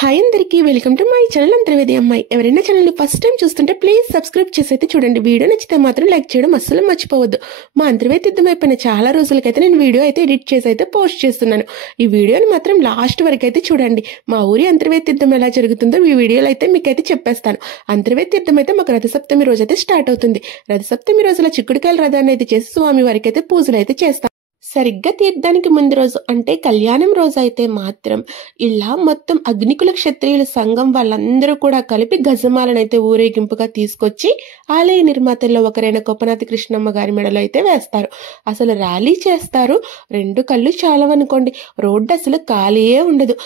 Hi అందరికీ welcome to my channel Antarvedi అమ్మాయి. ఎవరైనా ఛానల్ ఫస్ట్ టైం చూస్తుంటే ప్లీజ్ సబ్స్క్రైబ్ చేసి అయితే చూడండి. వీడియో నచ్చితే మాత్రం లైక్ చేయడం అస్సలు మర్చిపోవద్దు. మా అంతర్వేది యుద్ధం అయిపోయిన చాలా రోజులకైతే నేను వీడియో అయితే ఎడిట్ చేసి అయితే పోస్ట్ చేస్తున్నాను. ఈ వీడియోని మాత్రం లాస్ట్ వరకు అయితే చూడండి. మా ఊరి అంతర్వేది యుద్ధం ఎలా జరుగుతుందో ఈ వీడియోలో అయితే మీకైతే చెప్పేస్తాను. అంతర్వేది యుద్ధం అయితే మాకు రథసప్తమి రోజు అయితే స్టార్ట్ అవుతుంది. రథసప్తమి రోజుల చిక్కుడుకాయల రథాన్ని అయితే చేసి స్వామి వారికి అయితే పూజలు అయితే చేస్తాం. సరిగ్గా తీర్థానికి ముందు రోజు అంటే కళ్యాణం రోజు అయితే మాత్రం ఇలా మొత్తం అగ్నికుల క్షత్రియుల సంఘం వాళ్ళందరూ కూడా కలిపి గజమాలనైతే ఊరేగింపుగా తీసుకొచ్చి ఆలయ నిర్మాతల్లో ఒకరైన కొప్పనాతి కృష్ణమ్మ గారి మెడలో అయితే వేస్తారు. అసలు ర్యాలీ చేస్తారు. 2 కళ్ళు చాలవనుకోండి. రోడ్డు అసలు ఖాళీయే ఉండదు.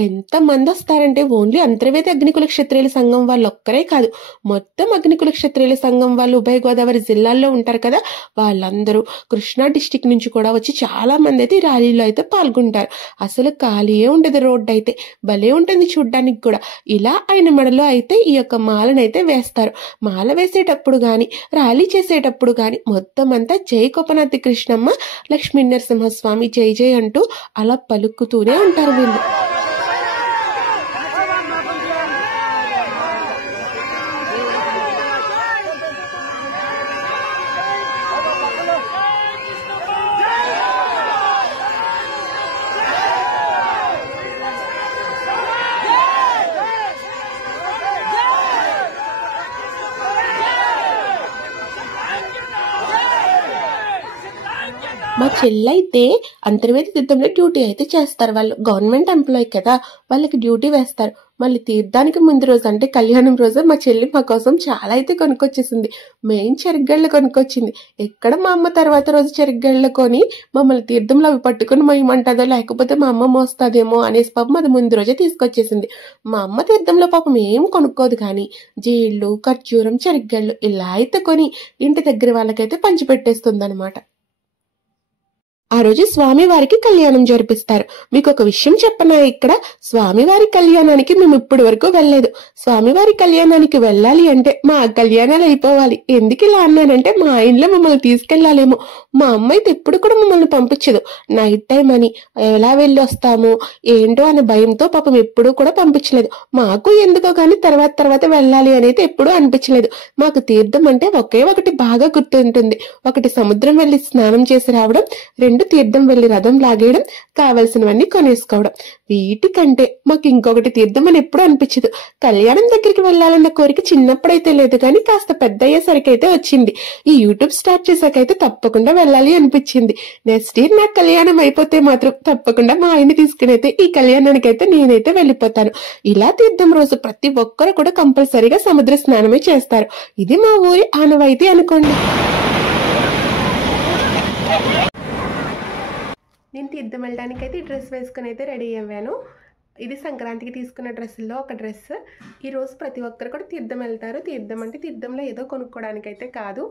ఎంత మంది వస్తారంటే ఓన్లీ అంతర్వేది అగ్నికుల క్షత్రియుల సంఘం వాళ్ళు ఒక్కరే కాదు, మొత్తం అగ్నికుల క్షత్రియుల సంఘం వాళ్ళు ఉభయ గోదావరి జిల్లాల్లో ఉంటారు కదా, వాళ్ళందరూ కృష్ణా డిస్టిక్ నుంచి కూడా వచ్చి చాలా మంది అయితే ఈ ర్యాలీలో అయితే పాల్గొంటారు. అసలు ఖాళీయే ఉండదు. రోడ్డు అయితే భలే ఉంటుంది చూడ్డానికి కూడా. ఇలా ఆయన మెడలో అయితే ఈ యొక్క మాలనైతే వేస్తారు. మాల వేసేటప్పుడు కానీ ర్యాలీ చేసేటప్పుడు కానీ మొత్తం అంతా జై కొప్పనాతి కృష్ణమ్మ, లక్ష్మీ నరసింహస్వామి జై జై అంటూ అలా పలుకుతూనే ఉంటారు వీళ్ళు. మా చెల్లైతే అంతర్వేది యుద్ధంలో డ్యూటీ అయితే చేస్తారు. వాళ్ళు గవర్నమెంట్ ఎంప్లాయీ కదా, వాళ్ళకి డ్యూటీ వేస్తారు. మళ్ళీ తీర్థానికి ముందు రోజు అంటే కళ్యాణం రోజు మా చెల్లి మా కోసం చాలా అయితే కొనుక్కొచ్చేసింది. మెయిన్ చెరుగ్గళ్ళు కొనుక్కొచ్చింది. ఎక్కడ మా అమ్మ తర్వాత రోజు చెరుగ్గళ్ళు కొని మమ్మల్ని తీర్థంలో అవి పట్టుకుని మోయమంటుందో లేకపోతే మా అమ్మ మోస్తుందేమో అనేసి పాపం అది ముందు రోజే తీసుకొచ్చేసింది. మా అమ్మ తీర్థంలో పాపం ఏం కొనుక్కోదు, కానీ జీళ్ళు, ఖర్జూరం, చెరుగ్గళ్ళు ఇలా అయితే కొని ఇంటి దగ్గర వాళ్ళకైతే పంచిపెట్టేస్తుంది అనమాట. ఆ రోజు స్వామివారికి కళ్యాణం జరిపిస్తారు. మీకు ఒక విషయం చెప్పనా, ఇక్కడ స్వామివారి కళ్యాణానికి మేము ఇప్పటి వరకు వెళ్ళలేదు. స్వామివారి కళ్యాణానికి వెళ్ళాలి అంటే మా కళ్యాణాలు అయిపోవాలి. ఎందుకు ఇలా అన్నానంటే మా ఆయనలో మమ్మల్ని తీసుకెళ్లాలేమో. మా అమ్మ అయితే ఎప్పుడు కూడా మమ్మల్ని పంపించదు. నైట్ టైం అని ఎలా వెళ్ళి వస్తాము ఏంటో అనే భయంతో పాపం ఎప్పుడూ కూడా పంపించలేదు. మాకు ఎందుకో కానీ తర్వాత వెళ్ళాలి అనేది ఎప్పుడూ అనిపించలేదు. మాకు తీర్థం అంటే ఒకే ఒకటి బాగా గుర్తుంటుంది. ఒకటి సముద్రం వెళ్ళి స్నానం చేసి రావడం, 2 తీర్థం వెళ్లి రథం లాగేయడం, కావలసినవన్నీ కొనేసుకోవడం. వీటికంటే మాకు ఇంకొకటి తీర్థం అని ఎప్పుడు అనిపించదు. కళ్యాణం దగ్గరికి వెళ్ళాలన్న కోరిక చిన్నప్పుడైతే లేదు, కానీ కాస్త పెద్ద అయ్యేసరికి అయితే వచ్చింది. ఈ యూట్యూబ్ స్టార్ట్ చేసాకైతే తప్పకుండా వెళ్ళాలి అనిపించింది. నెక్స్ట్ ఇయర్ నాకు కళ్యాణం అయిపోతే మాత్రం తప్పకుండా మా ఆయన్ని తీసుకుని అయితే ఈ కళ్యాణానికి అయితే నేనైతే వెళ్ళిపోతాను. ఇలా తీర్థం రోజు ప్రతి ఒక్కరు కూడా కంపల్సరీగా సముద్ర స్నానమే చేస్తారు. ఇది మా ఊరి ఆనవాయితీ అనుకోండి. నేను తీర్థం వెళ్ళడానికి అయితే ఈ డ్రెస్ వేసుకుని అయితే రెడీ అయ్యాను. ఇది సంక్రాంతికి తీసుకున్న డ్రెస్సుల్లో ఒక డ్రెస్. ఈరోజు ప్రతి ఒక్కరు కూడా తీర్థం వెళ్తారు. తీర్థం అంటే తీర్థంలో ఏదో కొనుక్కోవడానికి అయితే కాదు,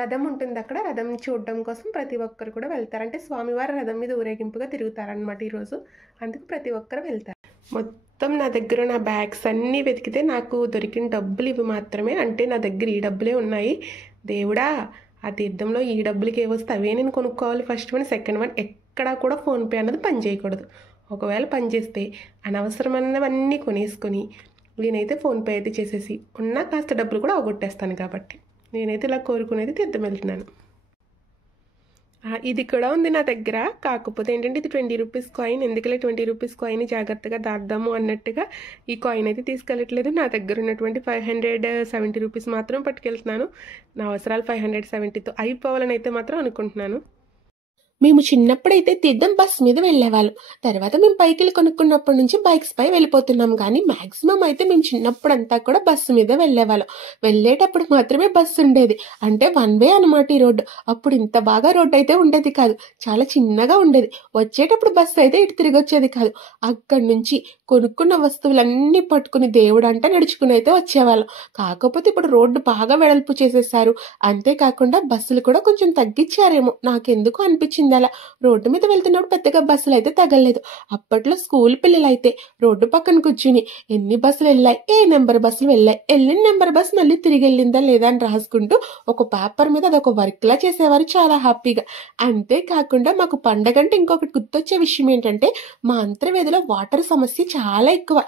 రథం ఉంటుంది అక్కడ, రథం చూడడం కోసం ప్రతి ఒక్కరు కూడా వెళ్తారు. అంటే స్వామివారి రథం మీద ఊరేగింపుగా తిరుగుతారనమాట ఈరోజు. అందుకు ప్రతి ఒక్కరు వెళ్తారు. మొత్తం నా దగ్గర నా బ్యాగ్స్ అన్నీ వెతికితే నాకు దొరికిన డబ్బులు ఇవి మాత్రమే. అంటే నా దగ్గర ఈ డబ్బులే ఉన్నాయి. దేవుడా, ఆ తీర్థంలో ఈ డబ్బులకి ఏవొస్తే అవే నేను కొనుక్కోవాలి. ఫస్ట్ వన్, సెకండ్ వన్ ఎక్కడా కూడా ఫోన్పే అన్నది పని చేయకూడదు. ఒకవేళ పని చేస్తే అనవసరమైనవన్నీ కొనేసుకొని నేనైతే ఫోన్పే అయితే చేసేసి ఉన్న కాస్త డబ్బులు కూడా అవగొట్టేస్తాను. కాబట్టి నేనైతే ఇలా కోరుకునేది తీర్థం వెళ్తున్నాను. ఇది కూడా ఉంది నా దగ్గర. కాకపోతే ఏంటంటే ఇది 20 రూపీస్ కాయిన్. ఎందుకలే 20 రూపీస్ కాయిన్ జాగ్రత్తగా దాద్దాము అన్నట్టుగా ఈ కాయిన్ అయితే తీసుకెళ్ళట్లేదు. నా దగ్గర ఉన్నటువంటి 570 రూపీస్ మాత్రం పట్టుకెళ్తున్నాను. నా అవసరాలు 570తో అయిపోవాలని అయితే మాత్రం అనుకుంటున్నాను. మేము చిన్నప్పుడైతే తీర్థం బస్ మీద వెళ్ళేవాళ్ళం. తర్వాత మేము బైకులు కొనుక్కున్నప్పటి నుంచి బైక్స్ పై వెళ్ళిపోతున్నాం. కానీ మాక్సిమం అయితే మేము చిన్నప్పుడంతా కూడా బస్సు మీద వెళ్ళేవాళ్ళం. వెళ్ళేటప్పుడు మాత్రమే బస్సు ఉండేది. అంటే 1 వే అనమాట ఈ రోడ్డు. అప్పుడు ఇంత బాగా రోడ్డు అయితే ఉండేది కాదు, చాలా చిన్నగా ఉండేది. వచ్చేటప్పుడు బస్సు అయితే ఇటు తిరిగి వచ్చేది కాదు. అక్కడి నుంచి కొనుక్కున్న వస్తువులన్నీ పట్టుకుని దేవుడు అంటే నడుచుకుని అయితే వచ్చేవాళ్ళం. కాకపోతే ఇప్పుడు రోడ్డు బాగా వెడల్పు చేసేసారు. అంతేకాకుండా బస్సులు కూడా కొంచెం తగ్గించారేమో నాకెందుకు అనిపించింది అలా. రోడ్డు మీద వెళ్తున్నప్పుడు పెద్దగా బస్సులు అయితే తగలలేదు. అప్పట్లో స్కూల్ పిల్లలు అయితే రోడ్డు పక్కన కూర్చుని ఎన్ని బస్సులు వెళ్ళాయి, ఏ నెంబర్ బస్సులు వెళ్ళాయి, వెళ్ళిన నెంబర్ బస్ మళ్ళీ తిరిగి వెళ్ళిందా లేదా అని రాసుకుంటూ ఒక పేపర్ మీద అదొక వర్క్ లా చేసేవారు చాలా హ్యాపీగా. అంతేకాకుండా మాకు పండగ అంటే ఇంకొకటి గుర్తొచ్చే విషయం ఏంటంటే, మా అంతర్వేదిలో వాటర్ సమస్య చాలా ఎక్కువ.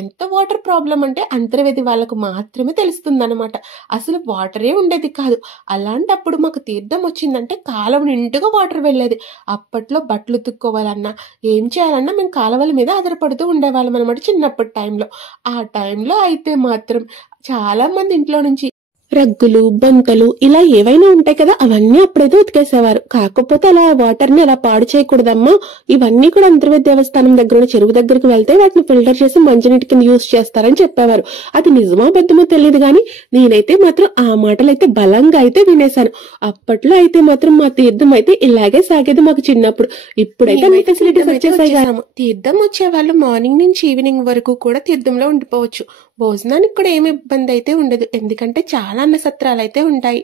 ఎంత వాటర్ ప్రాబ్లం అంటే అంతర్వేది వాళ్ళకు మాత్రమే తెలుస్తుందన్నమాట. అసలు వాటరే ఉండేది కాదు. అలాంటప్పుడు మాకు తీర్థం వచ్చిందంటే కాలువ నిండుగా వాటర్ వెళ్ళేది. అప్పట్లో బట్టలు ఉతుక్కోవాలన్నా ఏం చేయాలన్నా మేము కాలువల మీద ఆధారపడుతూ ఉండేవాళ్ళం అనమాట చిన్నప్పటి టైంలో. ఆ టైంలో అయితే మాత్రం చాలా మంది ఇంట్లో నుంచి రగ్గులు, బంతలు ఇలా ఏవైనా ఉంటాయి కదా, అవన్నీ అప్పుడైతే ఉతికేసేవారు. కాకపోతే అలా వాటర్ ని అలా పాడు చేయకూడదమ్మా, ఇవన్నీ కూడా అంతర్వేది దేవస్థానం దగ్గర ఉన్న చెరువు దగ్గరికి వెళ్తే వాటిని ఫిల్టర్ చేసి మంచినీటి కింద యూజ్ చేస్తారని చెప్పేవారు. అది నిజమో అబద్ధమో తెలియదు కానీ నేనైతే మాత్రం ఆ మాటలైతే బలంగా అయితే వినేశాను. అప్పట్లో అయితే మాత్రం మా తీర్థం అయితే ఇలాగే సాగేది మాకు చిన్నప్పుడు. ఇప్పుడైతే అన్ని ఫెసిలిటీస్ వచ్చేసాయి. తీర్థం వచ్చే వాళ్ళు మార్నింగ్ నుంచి ఈవినింగ్ వరకు కూడా తీర్థంలో ఉండిపోవచ్చు. భోజనానికి కూడా ఏమి ఇబ్బంది అయితే ఉండదు, ఎందుకంటే చాలా అన్న సత్రాలు అయితే ఉంటాయి.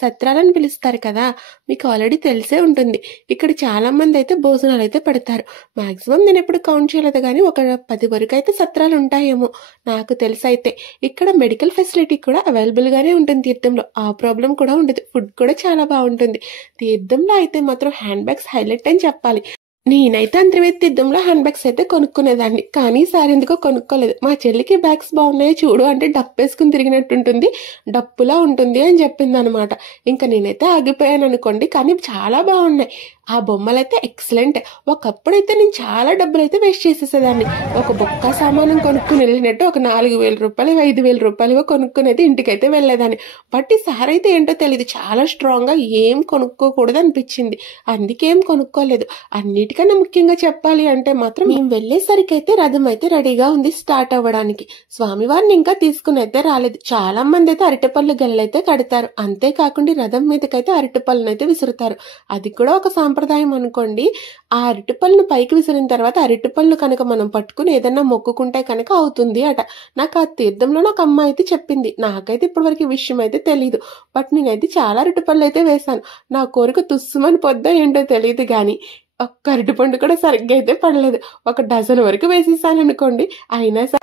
సత్రాలని పిలుస్తారు కదా, మీకు ఆల్రెడీ తెలిసే ఉంటుంది. ఇక్కడ చాలా మంది అయితే భోజనాలు అయితే పెడతారు. మాక్సిమం నేను ఎప్పుడు కౌంట్ చేయలేదు కానీ ఒక 10 వరకు అయితే సత్రాలు ఉంటాయేమో నాకు తెలిసి. అయితే ఇక్కడ మెడికల్ ఫెసిలిటీ కూడా అవైలబుల్ గానే ఉంటుంది తీర్థంలో, ఆ ప్రాబ్లం కూడా ఉండదు. ఫుడ్ కూడా చాలా బాగుంటుంది. తీర్థంలో అయితే మాత్రం హ్యాండ్ బ్యాగ్స్ హైలైట్ అని చెప్పాలి. నేనైతే అంతర్వేది తీర్థంలో హ్యాండ్ బ్యాగ్స్ అయితే కొనుక్కునేదాన్ని, కానీ ఈసారి ఎందుకో కొనుక్కోలేదు. మా చెల్లికి బ్యాగ్స్ బాగున్నాయో చూడు అంటే డప్పేసుకుని తిరిగినట్టుంటుంది, డప్పులా ఉంటుంది అని చెప్పింది అనమాట. ఇంకా నేనైతే ఆగిపోయాను అనుకోండి, కానీ చాలా బాగున్నాయి. ఆ బొమ్మలైతే ఎక్సలెంట్. ఒకప్పుడైతే నేను చాలా డబ్బులు అయితే వేస్ట్ చేసేసేదాన్ని. ఒక బొక్క సామానం కొనుక్కుని వెళ్ళినట్టు ఒక 4,000 రూపాయలు 5,000 రూపాయలు కొనుక్కునేది ఇంటికైతే వెళ్ళేదాన్ని. బట్ ఈసారి అయితే ఏంటో తెలియదు, చాలా స్ట్రాంగ్ గా ఏం కొనుక్కోకూడదు అనిపించింది, అందుకేం కొనుక్కోలేదు. అన్నిటికన్నా ముఖ్యంగా చెప్పాలి అంటే మాత్రం మేము వెళ్ళేసరికి అయితే రథం అయితే రెడీగా ఉంది స్టార్ట్ అవ్వడానికి. స్వామివారిని ఇంకా తీసుకుని అయితే రాలేదు. చాలా మంది అయితే అరటిపళ్ళు గెల్లైతే కడతారు, అంతేకాకుండా రథం మీదకైతే అరటిపళ్ళను అయితే విసురుతారు. అది కూడా ఒక సాంప్రదాయం అనుకోండి. ఆ అరటిపళ్ళను పైకి విసిరిన తర్వాత అరటిపళ్ళు కనుక మనం పట్టుకుని ఏదన్నా మొక్కుకుంటే కనుక అవుతుంది అట. నాకు ఆ తీర్థంలో ఒక అమ్మ అయితే చెప్పింది, నాకైతే ఇప్పటివరకు ఈ విషయం అయితే తెలియదు. బట్ నేనైతే చాలా అరటిపళ్ళు అయితే వేశాను. నా కోరిక తుస్సుమని పొద్దో ఏంటో తెలియదు కానీ ఒక్క అరటిపండు కూడా సరిగ్గా అయితే పడలేదు. ఒక డజన్ వరకు వేసేసాను అనుకోండి. అయినా సరే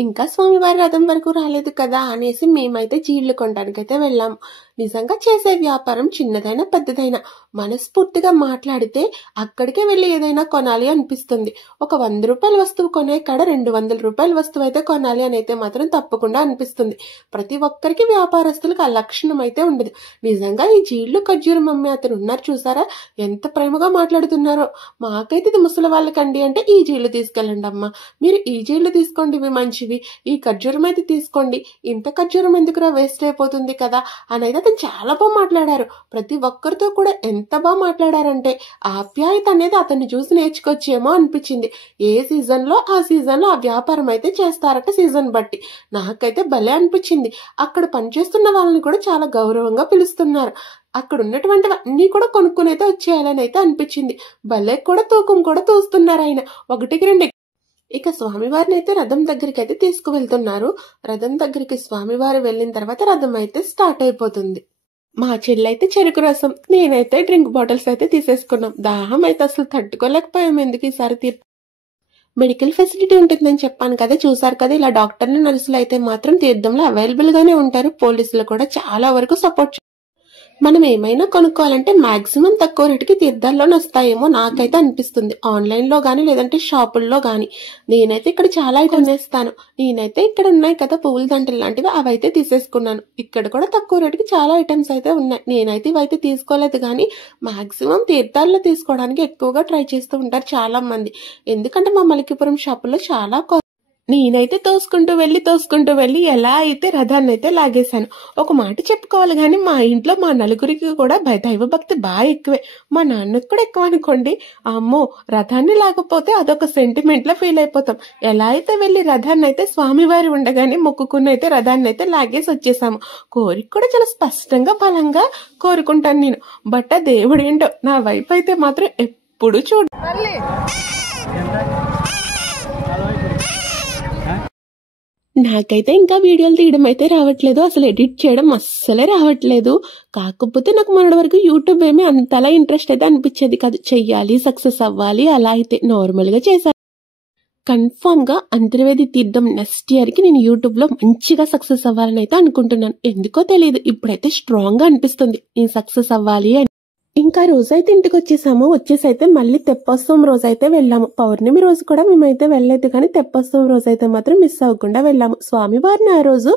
ఇంకా స్వామివారి రథం వరకు రాలేదు కదా అనేసి మేమైతే జీళ్లు కొనడానికైతే వెళ్ళాము. నిజంగా చేసే వ్యాపారం చిన్నదైనా పెద్దదైనా మనస్ఫూర్తిగా మాట్లాడితే అక్కడికే వెళ్ళి ఏదైనా కొనాలి అనిపిస్తుంది. ఒక 100 రూపాయల వస్తువు కొనే కాడ 200 రూపాయల వస్తువు అయితే కొనాలి అని అయితే మాత్రం తప్పకుండా అనిపిస్తుంది. ప్రతి ఒక్కరికి వ్యాపారస్తులకు ఆ లక్షణం అయితే ఉండదు. నిజంగా ఈ జీళ్లు ఖర్జూరం అమ్మే అతను ఉన్నారు చూసారా, ఎంత ప్రేమగా మాట్లాడుతున్నారో. మాకైతే ఇది ముసలి వాళ్ళకండి అంటే ఈ జీళ్లు తీసుకెళ్ళండి అమ్మా, మీరు ఈ జీళ్లు తీసుకోండి, ఇవి మంచివి, ఈ ఖర్జూరం అయితే తీసుకోండి, ఇంత ఖర్జూరం ఎందుకురా వేస్ట్ అయిపోతుంది కదా అనేది అతను చాలా బాగా మాట్లాడారు. ప్రతి ఒక్కరితో కూడా ఎంత బాగా మాట్లాడారంటే ఆప్యాయత అనేది అతన్ని చూసి నేర్చుకొచ్చేమో అనిపించింది. ఏ సీజన్ లో ఆ సీజన్ లో ఆ వ్యాపారం అయితే చేస్తారట సీజన్ బట్టి. నాకైతే భలే అనిపించింది. అక్కడ పనిచేస్తున్న వాళ్ళని కూడా చాలా గౌరవంగా పిలుస్తున్నారు. అక్కడ ఉన్నటువంటి అన్ని కూడా కొనుక్కునైతే వచ్చేయాలని అయితే అనిపించింది. భలే కూడా తూకం కూడా తూస్తున్నారు ఆయన, 1-2. ఇక స్వామివారిని అయితే రథం దగ్గరికి అయితే తీసుకువెళ్తున్నారు. రథం దగ్గరికి స్వామివారు వెళ్ళిన తర్వాత రథం అయితే స్టార్ట్ అయిపోతుంది. మా చెల్లి అయితే చెరుకు రసం, నేనైతే డ్రింక్ బాటిల్స్ అయితే తీసేసుకున్నాం. దాహం అయితే అసలు తట్టుకోలేకపోయాం. ఎందుకు ఈసారి మెడికల్ ఫెసిలిటీ ఉంటుందని చెప్పాను కదా, చూసారు కదా. ఇలా డాక్టర్లు నర్సులు అయితే మాత్రం తీర్థంలో అవైలబుల్ గానే ఉంటారు. పోలీసులు కూడా చాలా వరకు సపోర్ట్. మనం ఏమైనా కొనుక్కోవాలంటే మాక్సిమం తక్కువ రేటుకి తీర్థాల్లోనే వస్తాయేమో నాకైతే అనిపిస్తుంది, ఆన్లైన్ లో గానీ లేదంటే షాపుల్లో గానీ. నేనైతే ఇక్కడ చాలా ఐటమ్స్ వేస్తాను. నేనైతే ఇక్కడ ఉన్నాయి కదా పువ్వుల దండలు లాంటివి, అవైతే తీసేసుకున్నాను. ఇక్కడ కూడా తక్కువ రేటుకి చాలా ఐటమ్స్ అయితే ఉన్నాయి. నేనైతే ఇవైతే తీసుకోలేదు కానీ మాక్సిమం తీర్థాల్లో తీసుకోవడానికి ఎక్కువగా ట్రై చేస్తూ ఉంటారు చాలా మంది. ఎందుకంటే మా మలికిపురం షాపుల్లో చాలా నేనైతే తోసుకుంటూ వెళ్ళి ఎలా అయితే రథాన్ని అయితే లాగేశాను. ఒక మాట చెప్పుకోవాలి కానీ మా ఇంట్లో మా నలుగురికి కూడా దైవభక్తి బాగా ఎక్కువే. మా నాన్నకు కూడా ఎక్కువ అనుకోండి. అమ్మో, రథాన్ని లాగపోతే అదొక సెంటిమెంట్ లా ఫీల్ అయిపోతాం. ఎలా అయితే వెళ్ళి రథాన్ని అయితే స్వామివారి ఉండగానే మొక్కుకుని అయితే రథాన్ని అయితే లాగేసి వచ్చేసాము. కోరిక కూడా చాలా స్పష్టంగా బలంగా కోరుకుంటాను నేను. బట్ ఆ దేవుడు ఏంటో నా వైపు అయితే మాత్రం ఎప్పుడు చూడు. నాకైతే ఇంకా వీడియోలు తీయడం అయితే రావట్లేదు. అసలు ఎడిట్ చేయడం అస్సలే రావట్లేదు. కాకపోతే నాకు మొన్నటి వరకు యూట్యూబ్ ఏమీ అంతలా ఇంట్రెస్ట్ అయితే అనిపించేది కాదు. చెయ్యాలి, సక్సెస్ అవ్వాలి అలా అయితే నార్మల్గా చేశాను. కన్ఫామ్గా అంతర్వేది తీర్థం నెక్స్ట్ ఇయర్కి నేను యూట్యూబ్లో మంచిగా సక్సెస్ అవ్వాలని అయితే అనుకుంటున్నాను. ఎందుకో తెలియదు, ఇప్పుడైతే స్ట్రాంగ్గా అనిపిస్తుంది నేను సక్సెస్ అవ్వాలి అని. ఇంకా రోజైతే ఇంటికి వచ్చేసాము. వచ్చేసైతే మళ్ళీ తెప్పోత్సవం రోజైతే వెళ్ళాము. పౌర్ణమి రోజు కూడా మేమైతే వెళ్ళలేదు, కానీ తెప్పోత్సవం రోజైతే మాత్రం మిస్ అవ్వకుండా వెళ్ళాము. స్వామివారిని ఆ రోజు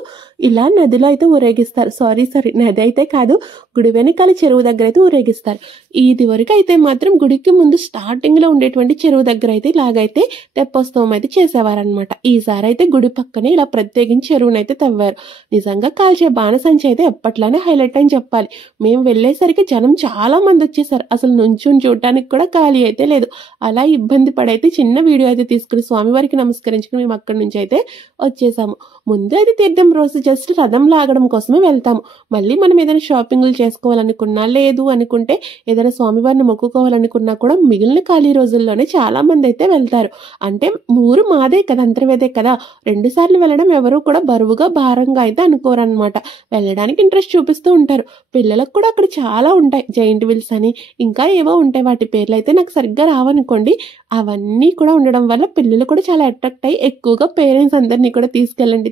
ఇలా నదిలో అయితే ఊరేగిస్తారు. సారీ నది అయితే కాదు, గుడి వెనకాల చెరువు దగ్గర అయితే ఊరేగిస్తారు. ఇది వరకు అయితే మాత్రం గుడికి ముందు స్టార్టింగ్ లో ఉండేటువంటి చెరువు దగ్గర అయితే ఇలాగైతే తెప్పోత్సవం అయితే చేసేవారనమాట. ఈసారి అయితే గుడి పక్కనే ఇలా ప్రత్యేకించి చెరువునైతే తవ్వారు. నిజంగా కాల్చే బాణసంచి అయితే ఎప్పట్లానే హైలైట్ అని చెప్పాలి. మేము వెళ్ళేసరికి జనం చాలా మంది వచ్చేసారు. అసలు నుంచుని చూడటానికి కూడా ఖాళీ అయితే లేదు. అలా ఇబ్బంది పడైతే చిన్న వీడియో అయితే తీసుకుని స్వామివారికి నమస్కరించుకుని మేము అక్కడి నుంచి అయితే వచ్చేసాము. ముందు అయితే తీర్థం రోజు జస్ట్ రథం లాగడం కోసమే వెళ్తాము. మళ్ళీ మనం ఏదైనా షాపింగ్లు చేసుకోవాలనుకున్నా, లేదు అనుకుంటే ఏదైనా స్వామివారిని మొక్కుకోవాలనుకున్నా కూడా మిగిలిన ఖాళీ రోజుల్లోనే చాలా మంది అయితే వెళ్తారు. అంటే ఊరు మాదే కదా, అంతర్వేదే కదా, 2 సార్లు వెళ్ళడం ఎవరు కూడా బరువుగా భారంగా అయితే అనుకోరనమాట. వెళ్ళడానికి ఇంట్రెస్ట్ చూపిస్తూ ఉంటారు. పిల్లలకు కూడా అక్కడ చాలా ఉంటాయి, జైంట్ వీల్స్ అని ఇంకా ఏవో ఉంటాయి. వాటి పేర్లు అయితే నాకు సరిగ్గా రావనుకోండి. అవన్నీ కూడా ఉండడం వల్ల పిల్లలు కూడా చాలా అట్రాక్ట్ అయ్యి ఎక్కువగా పేరెంట్స్ అందరినీ కూడా తీసుకెళ్ళండి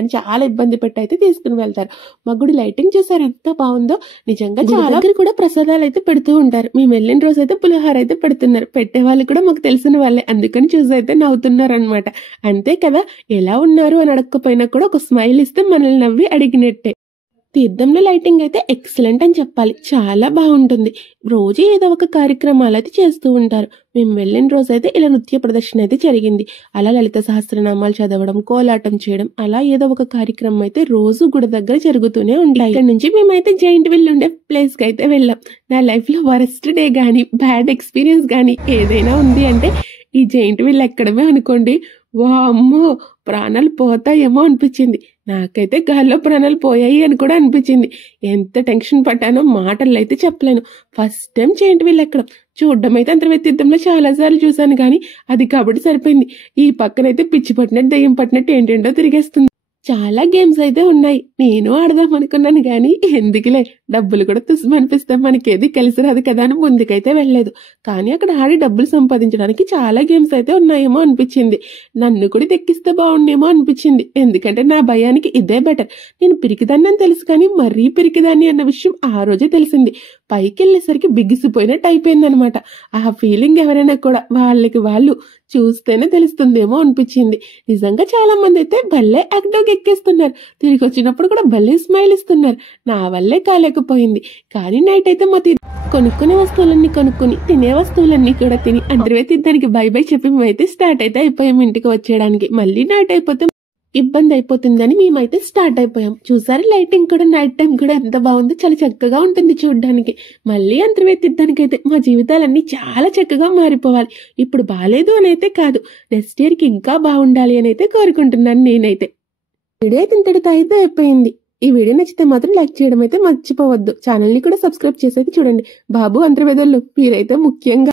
అని చాలా ఇబ్బంది పెట్టి అయితే తీసుకుని వెళ్తారు. మా గుడి లైటింగ్ చూసారు ఎంత బాగుందో. నిజంగా చాలా దగ్గర కూడా ప్రసాదాలు అయితే పెడుతూ ఉంటారు. మేము వెళ్ళిన రోజు అయితే పులిహోర అయితే పెడుతున్నారు. పెట్టే వాళ్ళు కూడా మాకు తెలిసిన వాళ్ళే, అందుకని చూసి అయితే నవ్వుతున్నారు అనమాట. అంతే కదా, ఎలా ఉన్నారు అని అడగకపోయినా కూడా ఒక స్మైల్ ఇస్తే మనల్ని నవ్వి అడిగినట్టే. తీర్థంలో లైటింగ్ అయితే ఎక్సలెంట్ అని చెప్పాలి, చాలా బాగుంటుంది. రోజు ఏదో ఒక కార్యక్రమాలు అయితే చేస్తూ ఉంటారు. మేము వెళ్ళిన రోజు అయితే ఇలా నృత్య ప్రదర్శన అయితే జరిగింది. అలా లలిత సహస్రనామాలు చదవడం, కోలాటం చేయడం, అలా ఏదో ఒక కార్యక్రమం అయితే రోజు గుడి దగ్గర జరుగుతూనే ఉంటాయి. ఇక్కడ నుంచి మేమైతే జైంట్ వీల్ ఉండే ప్లేస్ కి అయితే వెళ్ళాం. నా లైఫ్ లో వరస్ట్ డే గానీ, బ్యాడ్ ఎక్స్పీరియన్స్ గానీ ఏదైనా ఉంది అంటే ఈ జైంట్ వీల్ ఎక్కడమే అనుకోండి. వామ్మో, ప్రాణాలు పోతాయేమో అనిపించింది. నాకైతే గాల్లో ప్రాణాలు పోయాయి అని కూడా అనిపించింది. ఎంత టెన్షన్ పడ్డానో మాటల్లో అయితే చెప్పలేను. ఫస్ట్ టైం జైంట్ వీల్ ఎక్కడం. చూడడం అయితే అంతర్వేది తీర్థంలో చాలా సార్లు చూసాను, కానీ అది కాబట్టి సరిపోయింది. ఈ పక్కనైతే పిచ్చి పట్టినట్టు, దయ్యం పట్టినట్టు ఏంటేంటో తిరిగేస్తుంది. చాలా గేమ్స్ అయితే ఉన్నాయి. నేను ఆడదాం అనుకున్నాను, కానీ ఎందుకులే, డబ్బులు కూడా తుస్మనిపిస్తాం, మనకేది కలిసి రాదు కదా అని ముందుకైతే వెళ్ళలేదు. కానీ అక్కడ ఆడి డబ్బులు సంపాదించడానికి చాలా గేమ్స్ అయితే ఉన్నాయేమో అనిపించింది. నన్ను కూడా తెక్కిస్తే బాగుండేమో అనిపించింది. ఎందుకంటే నా భయానికి ఇదే బెటర్. నేను పిరికిదాన్ని అని తెలుసు, కానీ మరీ పిరికిదాన్ని అన్న విషయం ఆ రోజే తెలిసింది. పైకి వెళ్ళేసరికి బిగిసిపోయినట్టు అయిపోయింది అనమాట. ఆ ఫీలింగ్ ఎవరైనా కూడా వాళ్ళకి వాళ్ళు చూస్తేనే తెలుస్తుందేమో అనిపించింది. నిజంగా చాలా మంది అయితే భలే యాక్టివ్గా ఎక్కేస్తున్నారు. తిరిగి వచ్చినప్పుడు కూడా భలే స్మైల్ ఇస్తున్నారు. నా వల్లే కాలేకపోయింది. కానీ నైట్ అయితే మా కొనుక్కునే వస్తువులన్నీ కొనుక్కుని, తినే వస్తువులన్నీ కూడా తిని అంతర్వేది తీర్థానికి బై బై చెప్పి మేమైతే స్టార్ట్ అయితే అయిపోయాం ఇంటికి వచ్చేయడానికి. మళ్ళీ నైట్ అయిపోతే ఇబ్బంది అయిపోతుందని మేమైతే స్టార్ట్ అయిపోయాం. చూసారు లైటింగ్ కూడా నైట్ టైం కూడా ఎంత బాగుందో, చాలా చక్కగా ఉంటుంది చూడడానికి. మళ్ళీ అంతర్వేది తీర్థానికి అయితే మా జీవితాలన్నీ చాలా చక్కగా మారిపోవాలి. ఇప్పుడు బాగాలేదు అని అయితే కాదు, నెక్స్ట్ ఇయర్కి ఇంకా బాగుండాలి అని అయితే కోరుకుంటున్నాను నేనైతే. వీడియో అయితే ఇంతటితో అయితే అయిపోయింది. ఈ వీడియో నచ్చితే మాత్రం లైక్ చేయడం అయితే మర్చిపోవద్దు. ఛానల్ని కూడా సబ్స్క్రైబ్ చేసేది చూడండి. బాబు అంతర్వేదోళ్ళు మీరైతే ముఖ్యంగా